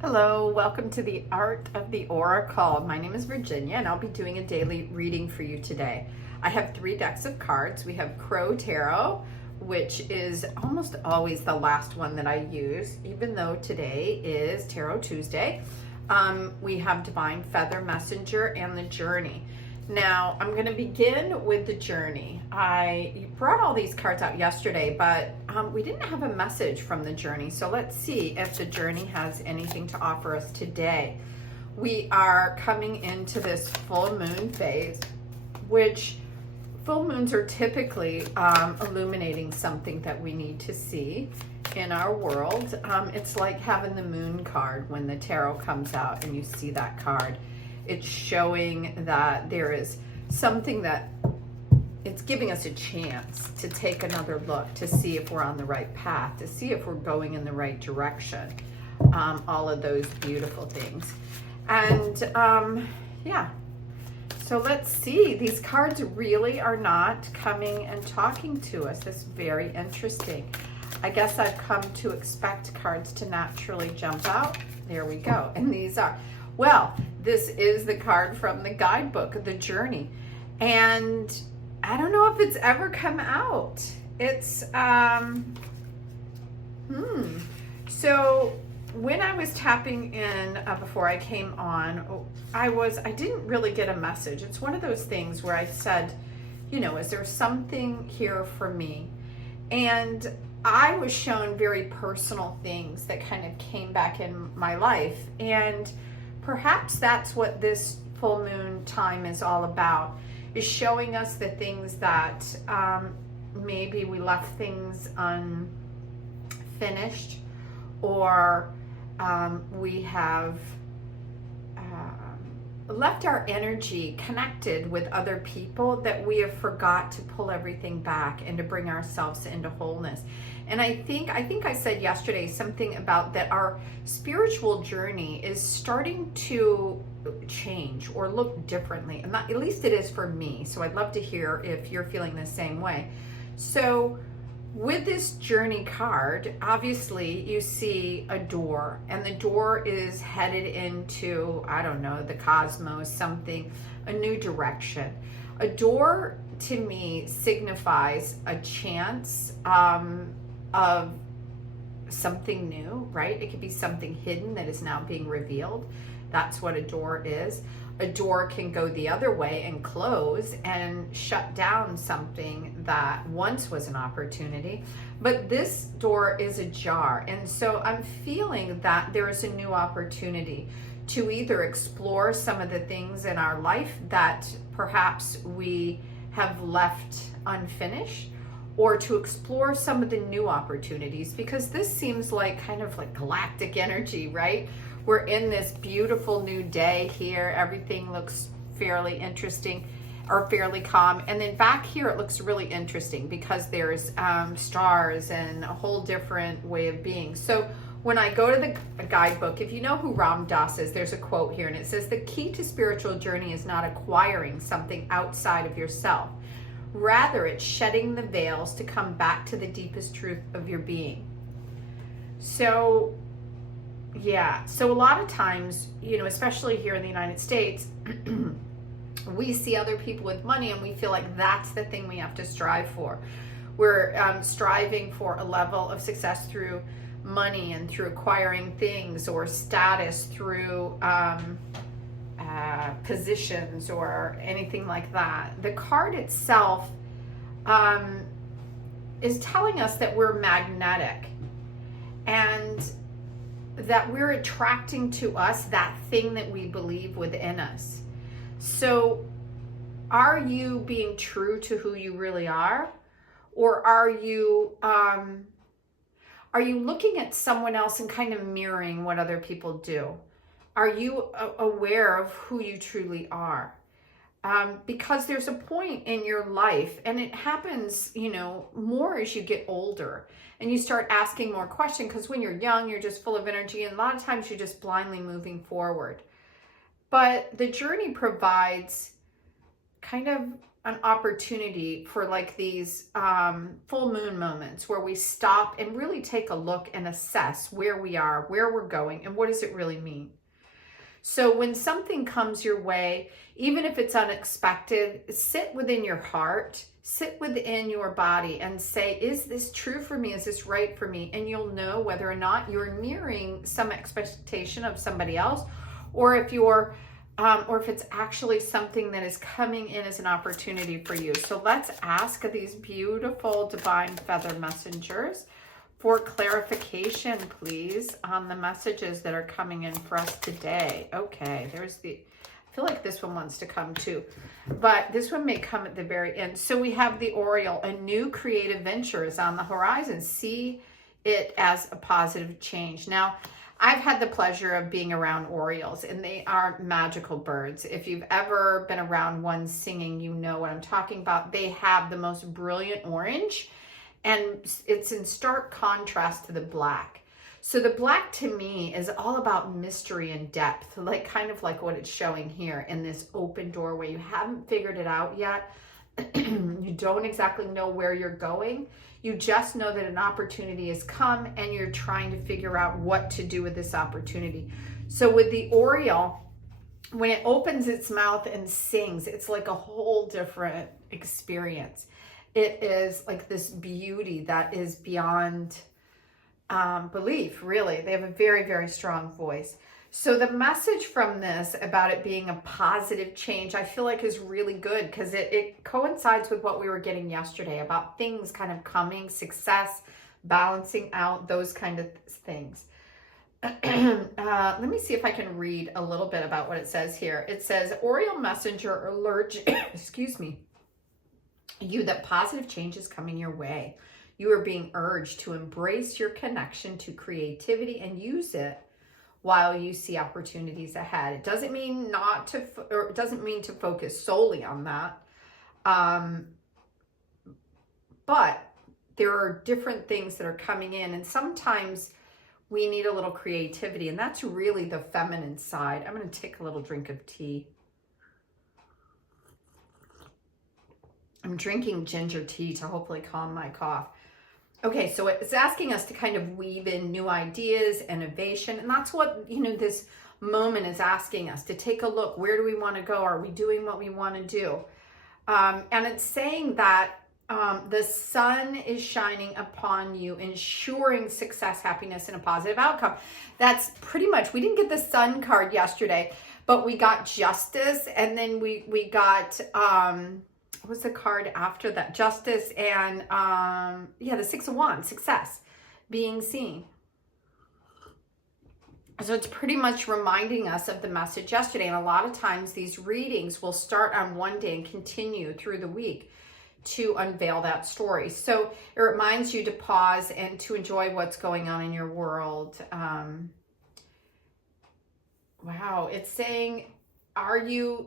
Hello, welcome to the Art of the Oracle. My name is Virginia and I'll be doing a daily reading for you today. I have 3 decks of cards. We have Crow Tarot, which is almost always the last one that I use, even though today is Tarot Tuesday. We have Divine Feather Messenger and the Journey. Now, I'm going to begin with the Journey. I brought all these cards out yesterday, but we didn't have a message from the Journey. So let's see if the Journey has anything to offer us today. We are coming into this full moon phase, which full moons are typically illuminating something that we need to see in our world. It's like having the moon card when the tarot comes out and you see that card. It's showing that there is something that it's giving us a chance to take another look, to see if we're on the right path, to see if we're going in the right direction. All of those beautiful things. And yeah, so let's see. These cards really are not coming and talking to us. It's very interesting. I guess I've come to expect cards to naturally jump out. There we go. And these are, well, this is the card from the guidebook, The Journey. And I don't know if it's ever come out. It's, So when I was tapping in before I came on, I didn't really get a message. It's one of those things where I said, you know, is there something here for me? And I was shown very personal things that kind of came back in my life. And perhaps that's what this full moon time is all about, is showing us the things that maybe we left things unfinished, or we have left our energy connected with other people that we have forgot to pull everything back and to bring ourselves into wholeness. And I think I said yesterday something about that our spiritual journey is starting to change or look differently. And at least it is for me. So I'd love to hear if you're feeling the same way. So with this Journey card, obviously you see a door, and the door is headed into, I don't know, the cosmos, something, a new direction. A door to me signifies a chance of something new, right? It could be something hidden that is now being revealed. That's what a door is. A door can go the other way and close and shut down something that once was an opportunity. But this door is ajar. And so I'm feeling that there is a new opportunity to either explore some of the things in our life that perhaps we have left unfinished, or to explore some of the new opportunities, because this seems like kind of like galactic energy, right? We're in this beautiful new day here. Everything looks fairly interesting or fairly calm. And then back here, it looks really interesting because there's stars and a whole different way of being. So when I go to the guidebook, if you know who Ram Dass is, there's a quote here and it says, the key to spiritual journey is not acquiring something outside of yourself. Rather, it's shedding the veils to come back to the deepest truth of your being. So yeah, so a lot of times, you know, especially here in the United States, we see other people with money and we feel like that's the thing we have to strive for. We're striving for a level of success through money and through acquiring things, or status through positions or anything like that. The card itself is telling us that we're magnetic and that we're attracting to us that thing that we believe within us. So are you being true to who you really are? Or are you looking at someone else and kind of mirroring what other people do? Are you aware of who you truly are? Because there's a point in your life, and it happens, you know, more as you get older and you start asking more questions, because when you're young, you're just full of energy, and a lot of times you're just blindly moving forward. But the Journey provides kind of an opportunity for like these full moon moments where we stop and really take a look and assess where we are, where we're going, and what does it really mean. So when something comes your way, even if it's unexpected, sit within your heart, sit within your body and say, is this true for me? Is this right for me? And you'll know whether or not you're nearing some expectation of somebody else, or if it's actually something that is coming in as an opportunity for you. So let's ask these beautiful divine feather messengers for clarification, please, on the messages that are coming in for us today. Okay, I feel like this one wants to come too, but this one may come at the very end. So we have the Oriole, a new creative venture is on the horizon. See it as a positive change. Now, I've had the pleasure of being around Orioles, and they are magical birds. If you've ever been around one singing, you know what I'm talking about. They have the most brilliant orange, and it's in stark contrast to the black. So the black to me is all about mystery and depth, like kind of like what it's showing here in this open doorway. You haven't figured it out yet. You don't exactly know where you're going. You just know that an opportunity has come and you're trying to figure out what to do with this opportunity. So with the Oriole, when it opens its mouth and sings, it's like a whole different experience. It is like this beauty that is beyond belief, really. They have a very, very strong voice. So the message from this about it being a positive change, I feel like is really good because it coincides with what we were getting yesterday about things kind of coming, success, balancing out, those kind of things. Let me see if I can read a little bit about what it says here. It says, Oriole messenger alert, excuse me, you that positive change is coming your way. You are being urged to embrace your connection to creativity and use it while you see opportunities ahead. It doesn't mean it doesn't mean to focus solely on that. But there are different things that are coming in, and sometimes we need a little creativity, and that's really the feminine side. I'm going to take a little drink of tea. I'm drinking ginger tea to hopefully calm my cough. Okay, so it's asking us to kind of weave in new ideas, innovation, and that's what, this moment is asking us to take a look. Where do we want to go? Are we doing what we want to do? And it's saying that the sun is shining upon you, ensuring success, happiness, and a positive outcome. That's pretty much, we didn't get the sun card yesterday, but we got justice, and then we got, what was the card after that? Justice and, the Six of Wands, success, being seen. So it's pretty much reminding us of the message yesterday. And a lot of times these readings will start on one day and continue through the week to unveil that story. So it reminds you to pause and to enjoy what's going on in your world. Wow, it's saying,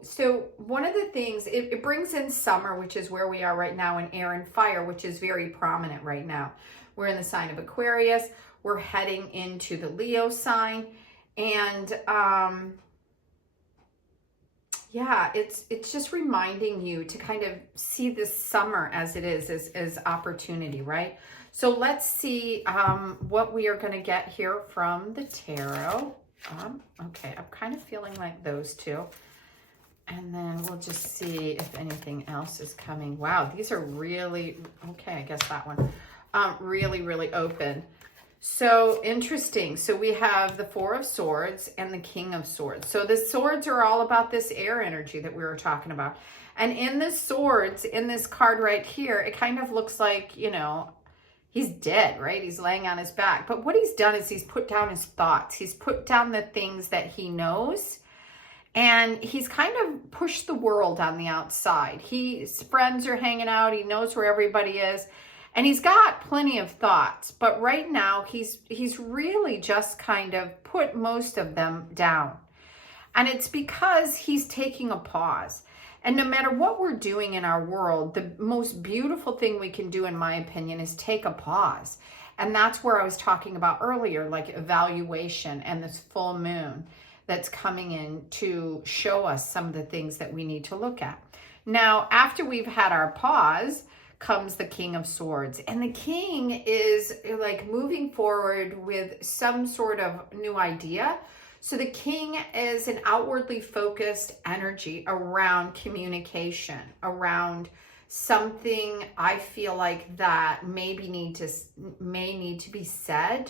so one of the things, it brings in summer, which is where we are right now, and air and fire, which is very prominent right now. We're in the sign of Aquarius. We're heading into the Leo sign. And it's just reminding you to kind of see this summer as it is, as opportunity, right? So let's see what we are going to get here from the tarot. Okay, I'm kind of feeling like those two. And then we'll just see if anything else is coming. Wow, these are really, okay, I guess that one. Really, really open. So interesting. So we have the Four of Swords and the King of Swords. So the swords are all about this air energy that we were talking about. And in the swords, in this card right here, it kind of looks like, he's dead, right? He's laying on his back. But what he's done is he's put down his thoughts. He's put down the things that he knows. And he's kind of pushed the world on the outside. His friends are hanging out. He knows where everybody is. And he's got plenty of thoughts. But right now, he's really just kind of put most of them down. And it's because he's taking a pause. And no matter what we're doing in our world, the most beautiful thing we can do, in my opinion, is take a pause. And that's where I was talking about earlier, like evaluation and this full moon that's coming in to show us some of the things that we need to look at. Now, after we've had our pause, comes the King of Swords. And the King is like moving forward with some sort of new idea. So the King is an outwardly focused energy around communication, around something I feel like that may need to be said,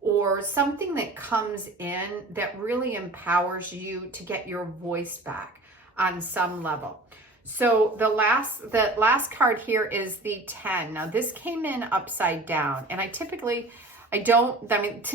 or something that comes in that really empowers you to get your voice back on some level. So the last card here is the 10. Now this came in upside down, and to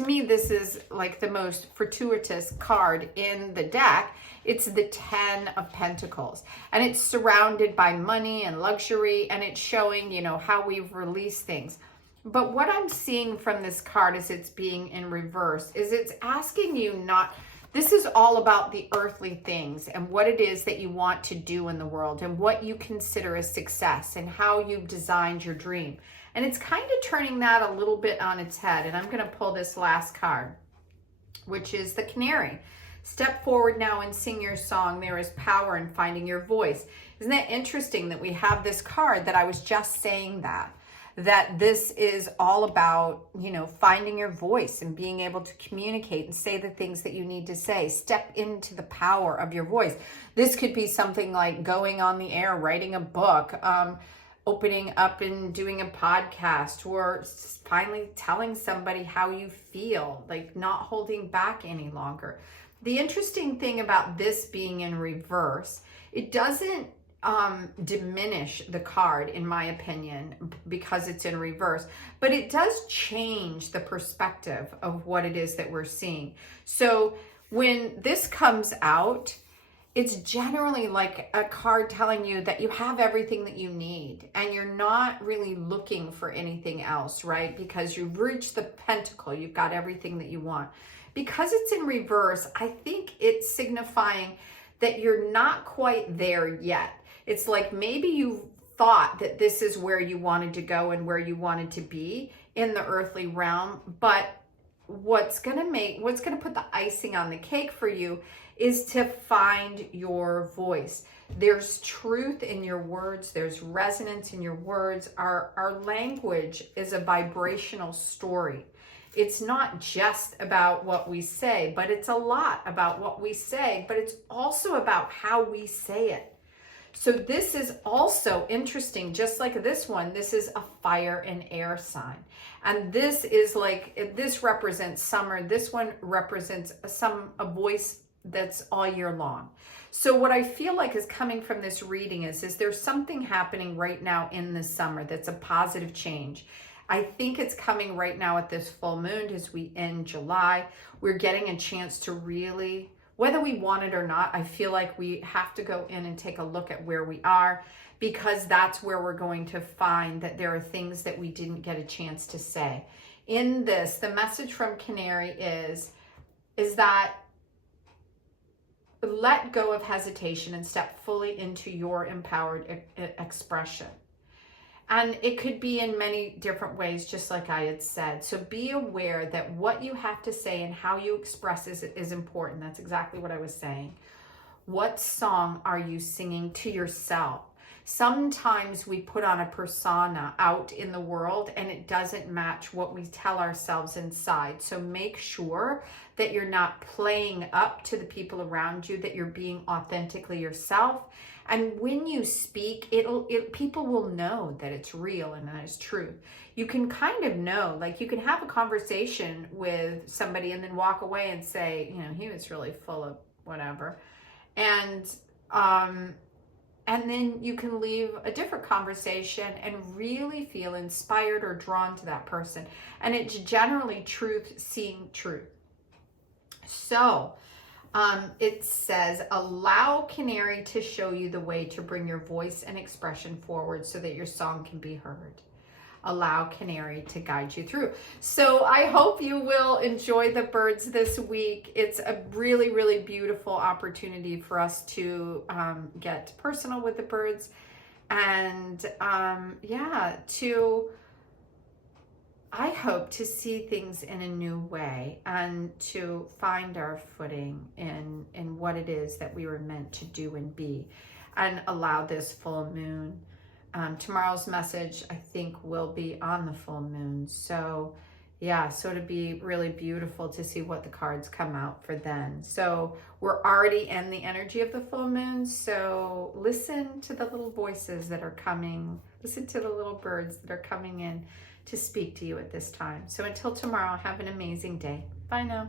me, this is like the most fortuitous card in the deck. It's the 10 of Pentacles, and it's surrounded by money and luxury, and it's showing, how we've released things. But what I'm seeing from this card as it's being in reverse is it's asking you not. This is all about the earthly things and what it is that you want to do in the world and what you consider a success and how you've designed your dream. And it's kind of turning that a little bit on its head. And I'm going to pull this last card, which is the Canary. Step forward now and sing your song. There is power in finding your voice. Isn't that interesting that we have this card that I was just saying that this is all about, finding your voice and being able to communicate and say the things that you need to say. Step into the power of your voice. This could be something like going on the air, writing a book, opening up and doing a podcast, or finally telling somebody how you feel, like not holding back any longer. The interesting thing about this being in reverse, it doesn't diminish the card, in my opinion, because it's in reverse, but it does change the perspective of what it is that we're seeing. So when this comes out, it's generally like a card telling you that you have everything that you need and you're not really looking for anything else, right? Because you've reached the pentacle, you've got everything that you want. Because it's in reverse, I think it's signifying that you're not quite there yet. It's like maybe you thought that this is where you wanted to go and where you wanted to be in the earthly realm, but what's going to put the icing on the cake for you is to find your voice. There's truth in your words. There's resonance in your words. Our language is a vibrational story. It's not just about what we say, but it's a lot about what we say, but it's also about how we say it. So this is also interesting, just like this one, this is a fire and air sign. And this is like, this represents summer. This one represents a voice that's all year long. So what I feel like is coming from this reading is there's something happening right now in the summer that's a positive change. I think it's coming right now at this full moon as we end July. We're getting a chance to really, whether we want it or not, I feel like we have to go in and take a look at where we are, because that's where we're going to find that there are things that we didn't get a chance to say. In this, the message from Canary is that let go of hesitation and step fully into your empowered expression. And it could be in many different ways, just like I had said. So be aware that what you have to say and how you express is important. That's exactly what I was saying. What song are you singing to yourself? Sometimes we put on a persona out in the world and it doesn't match what we tell ourselves inside. So make sure that you're not playing up to the people around you, that you're being authentically yourself. And when you speak, people will know that it's real and that it's truth. You can kind of know, like you can have a conversation with somebody and then walk away and say, he was really full of whatever. And then you can leave a different conversation and really feel inspired or drawn to that person. And it's generally truth seeing truth. So it says, allow Canary to show you the way to bring your voice and expression forward so that your song can be heard. Allow Canary to guide you through. So I hope you will enjoy the birds this week. It's a really, really beautiful opportunity for us to get personal with the birds and I hope to see things in a new way and to find our footing in what it is that we were meant to do and be. and allow this full moon. Tomorrow's message, I think, will be on the full moon. So yeah, so it'd be really beautiful to see what the cards come out for then. So we're already in the energy of the full moon. So listen to the little voices that are coming. Listen to the little birds that are coming in to speak to you at this time. So until tomorrow, have an amazing day. Bye now.